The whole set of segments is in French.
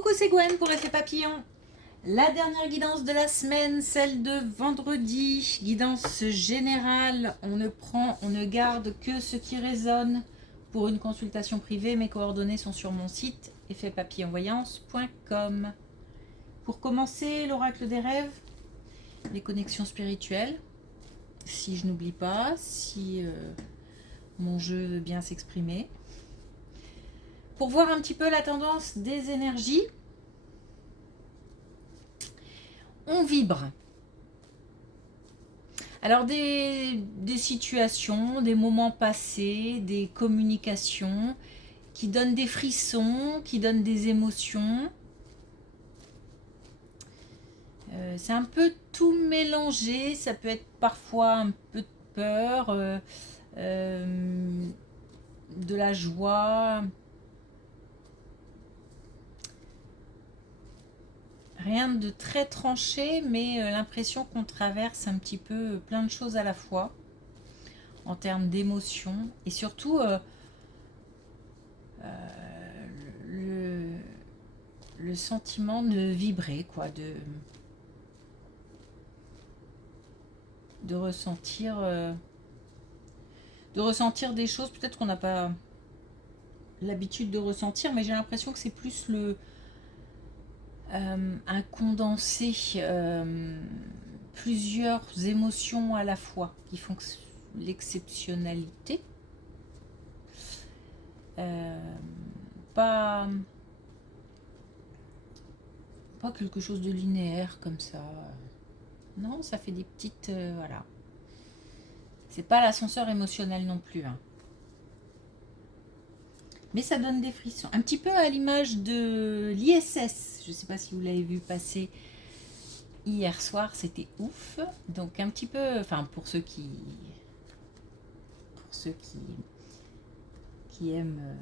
Coucou, c'est Gwen pour Effet Papillon. La dernière guidance de la semaine, celle de vendredi. Guidance générale, on ne garde que ce qui résonne. Pour une consultation privée, mes coordonnées sont sur mon site effetpapillonvoyance.com. Pour commencer, l'oracle des rêves, les connexions spirituelles. Si je n'oublie pas, si mon jeu veut bien s'exprimer. Pour voir un petit peu la tendance des énergies, on vibre. Alors des situations, des moments passés, des communications qui donnent des frissons, qui donnent des émotions. C'est un peu tout mélangé, ça peut être parfois un peu de peur, de la joie. Rien de très tranché, mais l'impression qu'on traverse un petit peu plein de choses à la fois, en termes d'émotions, et surtout le sentiment de vibrer, quoi, de ressentir des choses peut-être qu'on n'a pas l'habitude de ressentir, mais j'ai l'impression que c'est plus un condensé, plusieurs émotions à la fois qui font l'exceptionnalité. Pas quelque chose de linéaire comme ça. Non, ça fait des petites... voilà. C'est pas l'ascenseur émotionnel non plus. Hein. Mais ça donne des frissons. Un petit peu à l'image de l'ISS. Je sais pas si vous l'avez vu passer hier soir, c'était ouf. Donc un petit peu... Enfin, pour ceux qui aiment...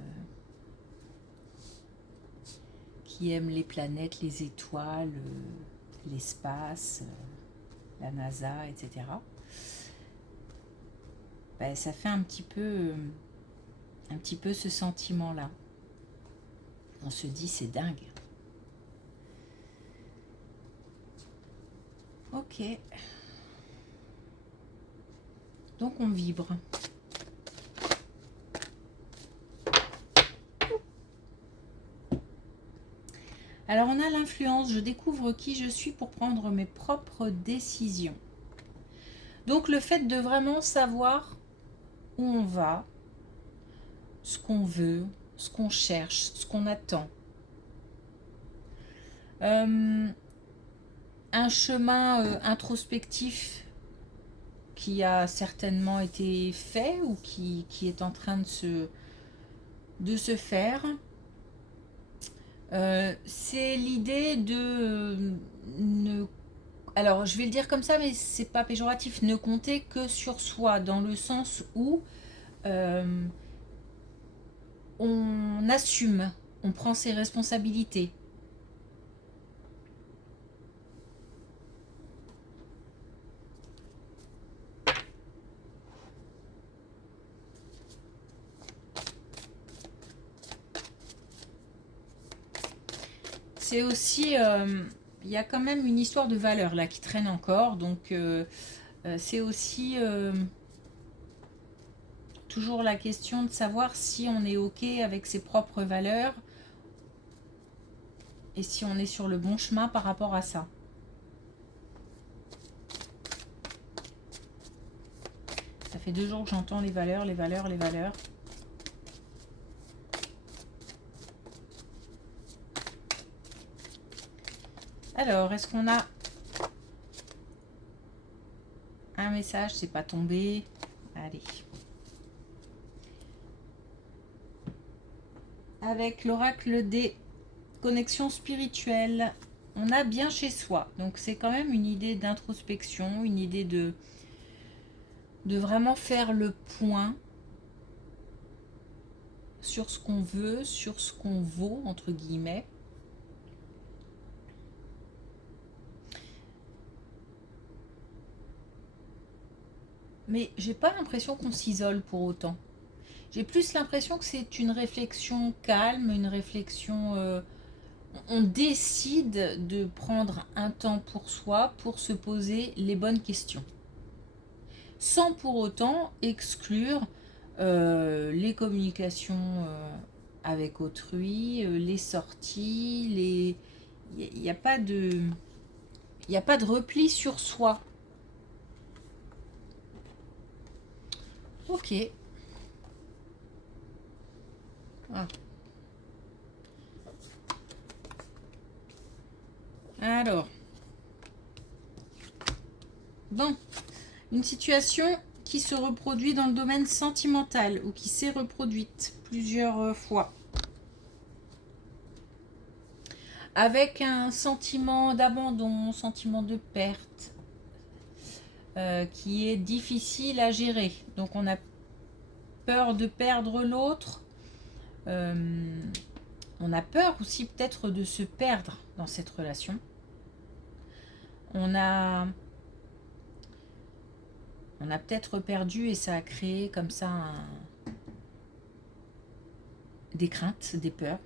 qui aiment les planètes, les étoiles, l'espace, la NASA, etc. Ben, ça fait un petit peu ce sentiment-là. On se dit, c'est dingue. Ok. Donc on vibre. Alors on a l'influence, je découvre qui je suis pour prendre mes propres décisions. Donc le fait de vraiment savoir où on va, ce qu'on veut, ce qu'on cherche, ce qu'on attend. Un chemin introspectif qui a certainement été fait ou qui est en train de se faire. C'est l'idée de alors je vais le dire comme ça, mais c'est pas péjoratif, ne compter que sur soi, dans le sens où on assume, on prend ses responsabilités. C'est aussi, il y a quand même une histoire de valeur là qui traîne encore, donc c'est aussi toujours la question de savoir si on est ok avec ses propres valeurs et si on est sur le bon chemin par rapport à ça. Ça fait 2 jours que j'entends les valeurs, les valeurs, les valeurs. Alors, est-ce qu'on a un message? C'est pas tombé. Allez. Avec l'oracle des connexions spirituelles, on a bien chez soi. Donc c'est quand même une idée d'introspection, une idée de vraiment faire le point sur ce qu'on veut, sur ce qu'on vaut, entre guillemets. Mais j'ai pas l'impression qu'on s'isole pour autant. J'ai plus l'impression que c'est une réflexion calme, une réflexion on décide de prendre un temps pour soi pour se poser les bonnes questions, sans pour autant exclure les communications avec autrui, les sorties, il n'y a pas de... Il n'y a pas de repli sur soi. Ok. Ah. Alors. Bon. Une situation qui se reproduit dans le domaine sentimental ou qui s'est reproduite plusieurs fois. Avec un sentiment d'abandon, sentiment de perte, qui est difficile à gérer. Donc on a peur de perdre l'autre. On a peur aussi peut-être de se perdre dans cette relation. On a peut-être perdu et ça a créé comme ça des craintes, des peurs.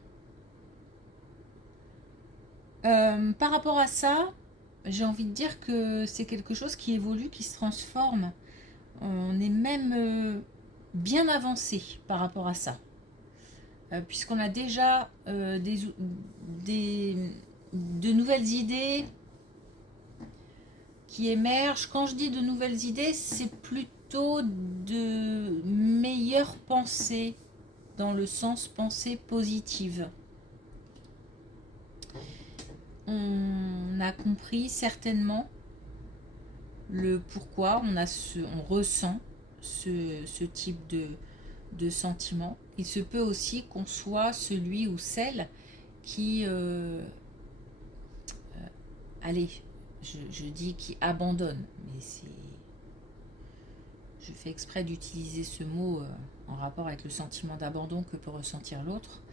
Par rapport à ça, j'ai envie de dire que c'est quelque chose qui évolue, qui se transforme. On est même bien avancé par rapport à ça. Puisqu'on a déjà de nouvelles idées qui émergent. Quand je dis de nouvelles idées, c'est plutôt de meilleures pensées, dans le sens pensée positive. On a compris certainement le pourquoi on ressent ce type de sentiment. Il se peut aussi qu'on soit celui ou celle qui allez, je dis qui abandonne, mais je fais exprès d'utiliser ce mot en rapport avec le sentiment d'abandon que peut ressentir l'autre.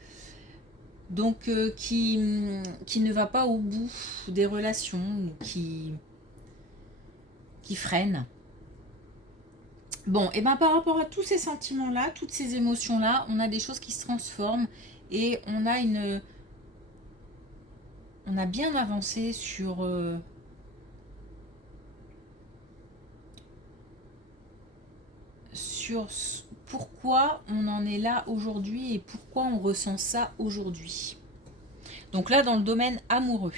Donc qui ne va pas au bout des relations, ou qui freine. Bon, et bien par rapport à tous ces sentiments-là, toutes ces émotions-là, on a des choses qui se transforment et on a bien avancé sur pourquoi on en est là aujourd'hui et pourquoi on ressent ça aujourd'hui. Donc là, dans le domaine amoureux.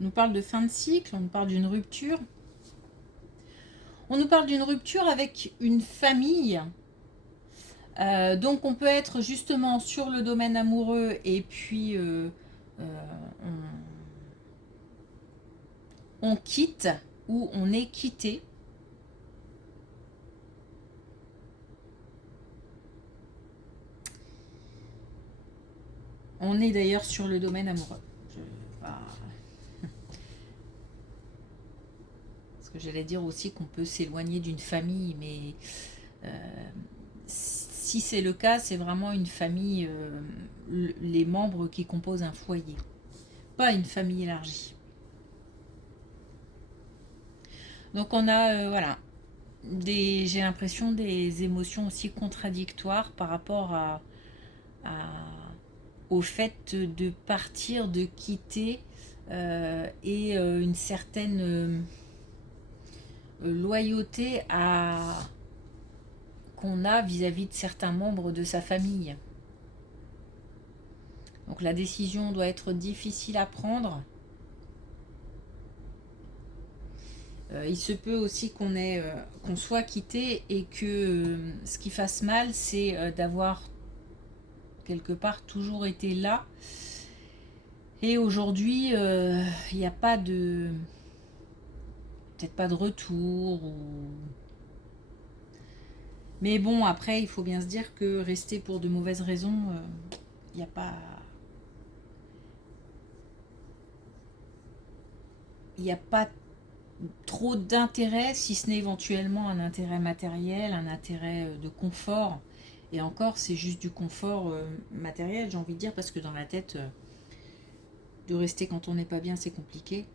On nous parle de fin de cycle, on nous parle d'une rupture. On nous parle d'une rupture avec une famille. Donc on peut être justement sur le domaine amoureux et puis on quitte ou on est quitté. On est d'ailleurs sur le domaine amoureux. Parce que j'allais dire aussi qu'on peut s'éloigner d'une famille, mais si c'est le cas, c'est vraiment une famille, les membres qui composent un foyer, pas une famille élargie. Donc on a, voilà, j'ai l'impression des émotions aussi contradictoires par rapport au fait de partir, de quitter et une certaine loyauté qu'on a vis-à-vis de certains membres de sa famille. Donc la décision doit être difficile à prendre. Il se peut aussi qu'on soit quitté et que ce qui fasse mal, c'est d'avoir quelque part toujours été là. Et aujourd'hui, il n'y a pas de... peut-être pas de retour. Mais bon, après, il faut bien se dire que rester pour de mauvaises raisons, il n'y a pas... Il n'y a pas trop d'intérêt, si ce n'est éventuellement un intérêt matériel, un intérêt de confort. Et encore, c'est juste du confort matériel, j'ai envie de dire, parce que dans la tête, de rester quand on n'est pas bien, c'est compliqué.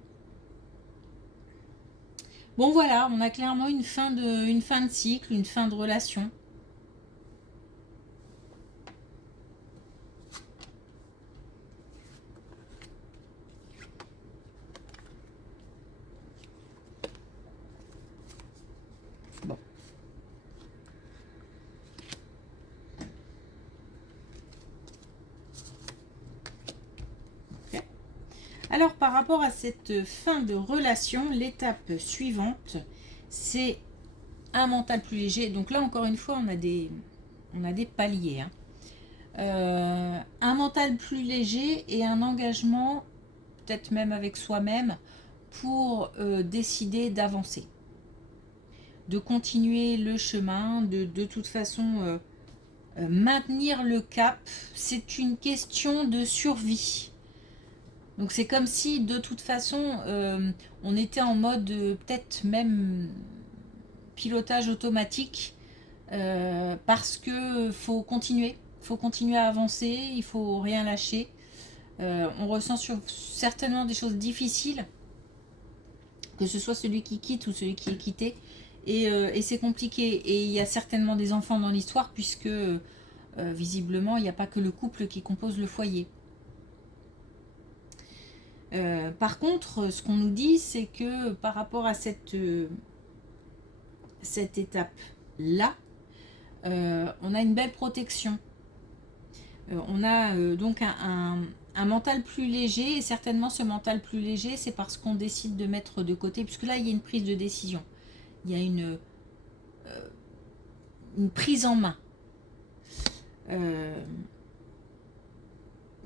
Bon voilà, on a clairement une fin de cycle, une fin de relation. Bon. Ok. Alors par rapport à cette fin de relation, l'étape suivante, c'est un mental plus léger. Donc là encore une fois, on a des paliers. Hein. Un mental plus léger et un engagement, peut-être même avec soi-même, pour décider d'avancer, de continuer le chemin, de toute façon maintenir le cap. C'est une question de survie. Donc c'est comme si de toute façon on était en mode peut-être même pilotage automatique parce que faut continuer à avancer, il faut rien lâcher. On ressent certainement des choses difficiles, que ce soit celui qui quitte ou celui qui est quitté, et c'est compliqué. Et il y a certainement des enfants dans l'histoire, puisque visiblement il n'y a pas que le couple qui compose le foyer. Par contre, ce qu'on nous dit, c'est que par rapport à cette étape-là, on a une belle protection. On a donc un mental plus léger, et certainement ce mental plus léger, c'est parce qu'on décide de mettre de côté, puisque là, il y a une prise de décision. Il y a une prise en main.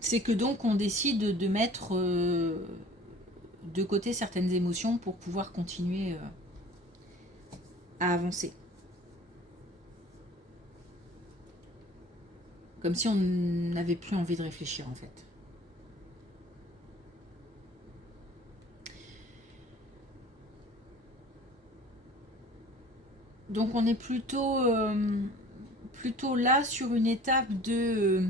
C'est que donc on décide de mettre de côté certaines émotions pour pouvoir continuer à avancer. Comme si on n'avait plus envie de réfléchir en fait. Donc on est plutôt là sur une étape de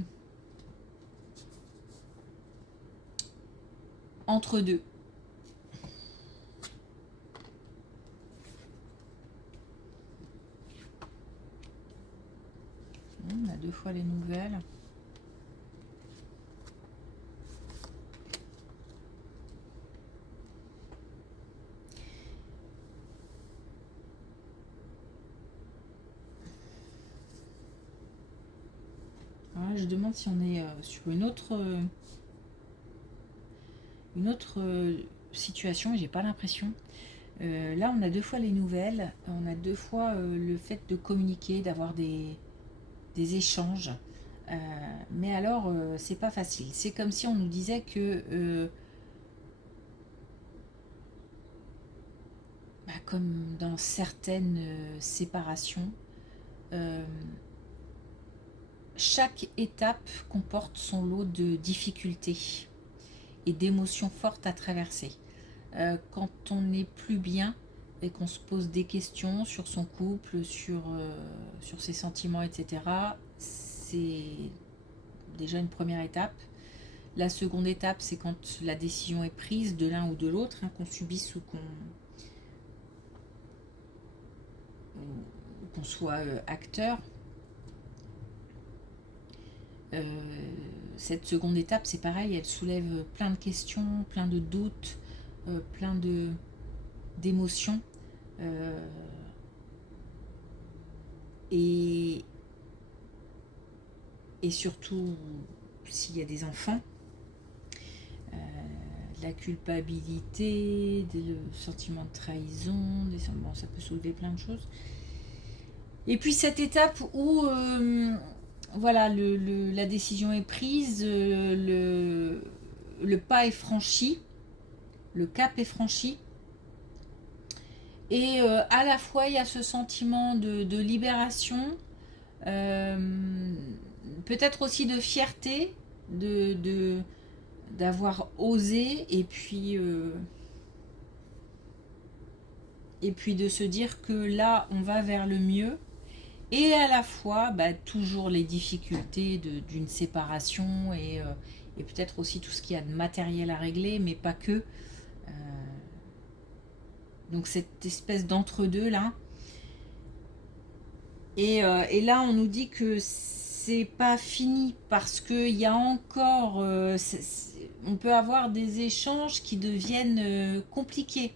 entre deux. On a 2 fois les nouvelles. Alors là, je demande si on est sur une autre situation, j'ai pas l'impression. Là, on a 2 fois les nouvelles, on a 2 fois le fait de communiquer, d'avoir des échanges. Mais alors, c'est pas facile. C'est comme si on nous disait que, comme dans certaines séparations, chaque étape comporte son lot de difficultés et d'émotions fortes à traverser. Quand on n'est plus bien et qu'on se pose des questions sur son couple, sur ses sentiments, etc., c'est déjà une première étape. La seconde étape, c'est quand la décision est prise de l'un ou de l'autre, hein, qu'on subisse ou qu'on soit acteur. Cette seconde étape, c'est pareil, elle soulève plein de questions, plein de doutes, plein d'émotions. Et surtout, s'il y a des enfants, la culpabilité, le sentiment de trahison, bon, ça peut soulever plein de choses. Et puis cette étape où voilà, la décision est prise, le pas est franchi, le cap est franchi, et à la fois il y a ce sentiment de libération, peut-être aussi de fierté d'avoir osé, et puis de se dire que là on va vers le mieux, et à la fois toujours les difficultés d'une séparation, et peut-être aussi tout ce qu'il y a de matériel à régler, mais pas que. Donc cette espèce d'entre-deux là. Et là, on nous dit que c'est pas fini parce qu'il y a encore, on peut avoir des échanges qui deviennent compliqués,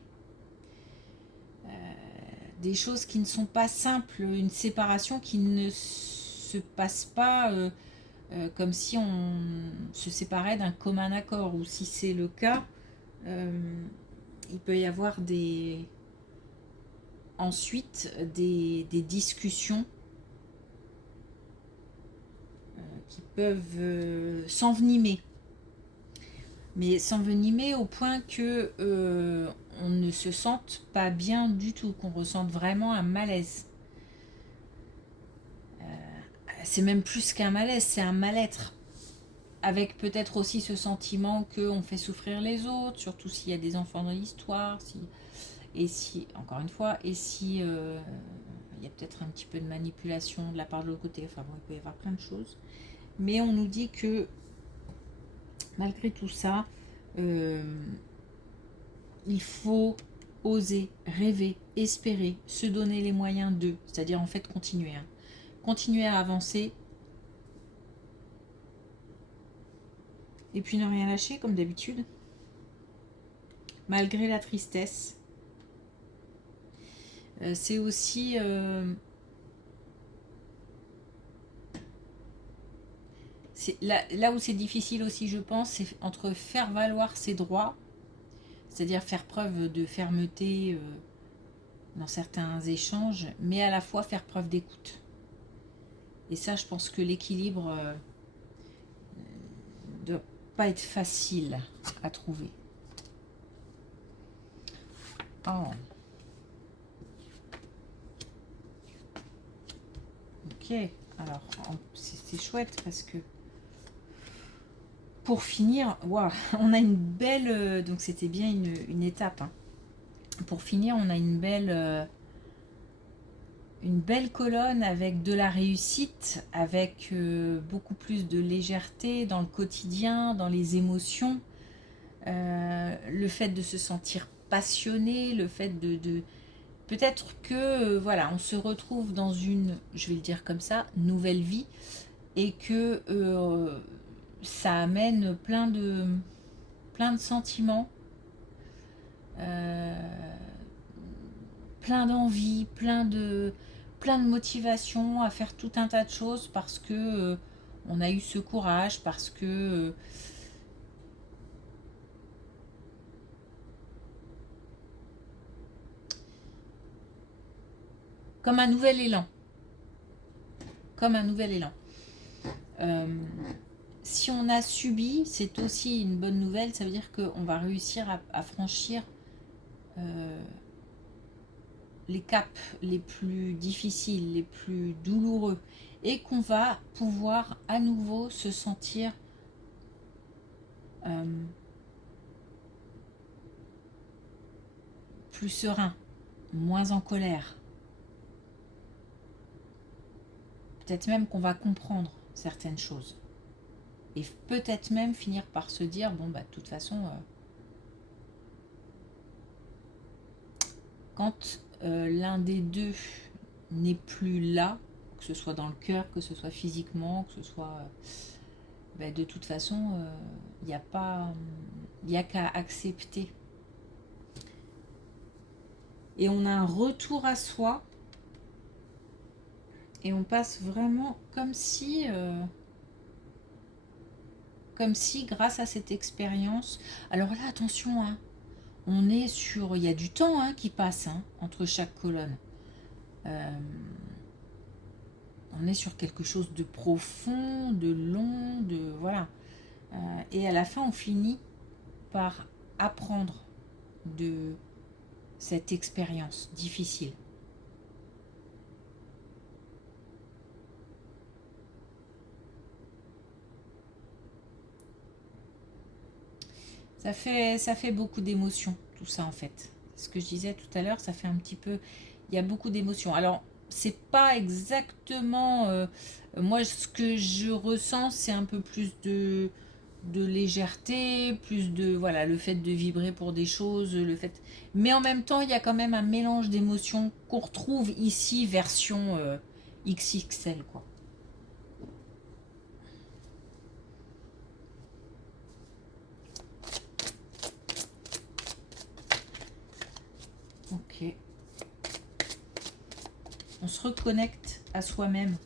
des choses qui ne sont pas simples, une séparation qui ne se passe pas comme si on se séparait d'un commun accord, ou si c'est le cas, euh, il peut y avoir ensuite des discussions qui peuvent s'envenimer. Mais s'envenimer au point que on ne se sente pas bien du tout, qu'on ressente vraiment un malaise. C'est même plus qu'un malaise, c'est un mal-être. Avec peut-être aussi ce sentiment qu'on fait souffrir les autres, surtout s'il y a des enfants dans l'histoire, et si, encore une fois, et si il y a peut-être un petit peu de manipulation de la part de l'autre côté, enfin bon, il peut y avoir plein de choses. Mais on nous dit que malgré tout ça, il faut oser, rêver, espérer, se donner les moyens de, c'est-à-dire en fait continuer. Continuer à avancer. Et puis ne rien lâcher comme d'habitude. Malgré la tristesse. C'est aussi... là où c'est difficile aussi, je pense, c'est entre faire valoir ses droits, c'est-à-dire faire preuve de fermeté dans certains échanges, mais à la fois faire preuve d'écoute. Et ça, je pense que l'équilibre ne doit pas être facile à trouver. Oh. Ok, alors c'est chouette parce que pour finir, wow, on a une belle... donc c'était bien une étape. Hein. Pour finir, on a une belle colonne avec de la réussite, avec beaucoup plus de légèreté dans le quotidien, dans les émotions. Le fait de se sentir passionné, le fait de peut-être que voilà, on se retrouve dans une, je vais le dire comme ça, nouvelle vie, et que ça amène plein de sentiments, plein d'envie, plein de motivation à faire tout un tas de choses parce que on a eu ce courage, parce que comme un nouvel élan. Comme un nouvel élan. Si on a subi, c'est aussi une bonne nouvelle, ça veut dire qu'on va réussir à franchir les caps les plus difficiles, les plus douloureux, et qu'on va pouvoir à nouveau se sentir plus serein, moins en colère. Peut-être même qu'on va comprendre certaines choses. Et peut-être même finir par se dire, bon, bah, de toute façon, quand l'un des deux n'est plus là, que ce soit dans le cœur, que ce soit physiquement, que ce soit... bah, de toute façon, il n'y a pas... Il n'y a qu'à accepter. Et on a un retour à soi. Et on passe vraiment comme si grâce à cette expérience... Alors là, attention, hein, on est sur... Il y a du temps hein, qui passe hein, entre chaque colonne. On est sur quelque chose de profond, de long, de... Voilà. Et à la fin, on finit par apprendre de cette expérience difficile. Ça fait beaucoup d'émotions, tout ça en fait. Ce que je disais tout à l'heure, ça fait un petit peu... Il y a beaucoup d'émotions. Alors, c'est pas exactement... moi, ce que je ressens, c'est un peu plus de légèreté, plus de voilà, le fait de vibrer pour des choses, le fait. Mais en même temps, il y a quand même un mélange d'émotions qu'on retrouve ici version XXL quoi. Ok. On se reconnecte à soi-même.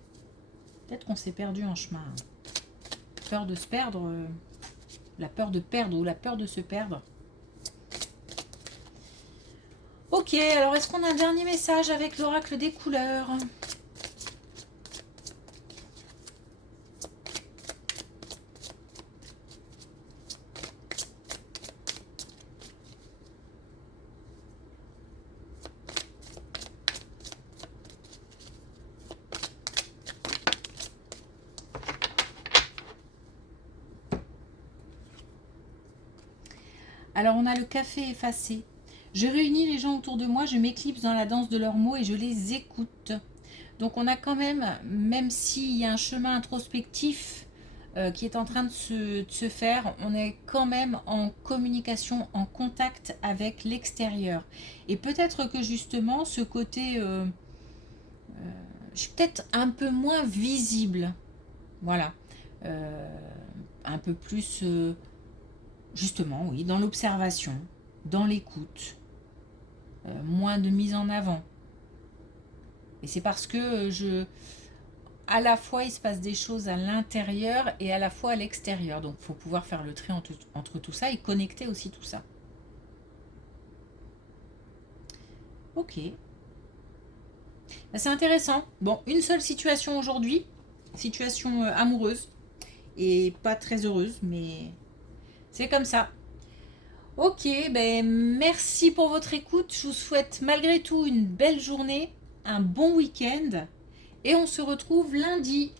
Peut-être qu'on s'est perdu en chemin. Peur de se perdre, la peur de perdre ou la peur de se perdre. Ok, alors est-ce qu'on a un dernier message avec l'oracle des couleurs? Alors on a le café effacé. Je réunis les gens autour de moi, je m'éclipse dans la danse de leurs mots et je les écoute. Donc on a quand même s'il y a un chemin introspectif qui est en train de se faire, on est quand même en communication, en contact avec l'extérieur. Et peut-être que justement ce côté, je suis peut-être un peu moins visible. Voilà. Un peu plus, justement, oui, dans l'observation, dans l'écoute, moins de mise en avant. Et c'est parce que à la fois, il se passe des choses à l'intérieur et à la fois à l'extérieur. Donc, il faut pouvoir faire le tri entre tout ça et connecter aussi tout ça. Ok. C'est intéressant. Bon, une seule situation aujourd'hui, situation amoureuse, et pas très heureuse, mais c'est comme ça. Ok, ben merci pour votre écoute. Je vous souhaite malgré tout une belle journée, un bon week-end, et on se retrouve lundi.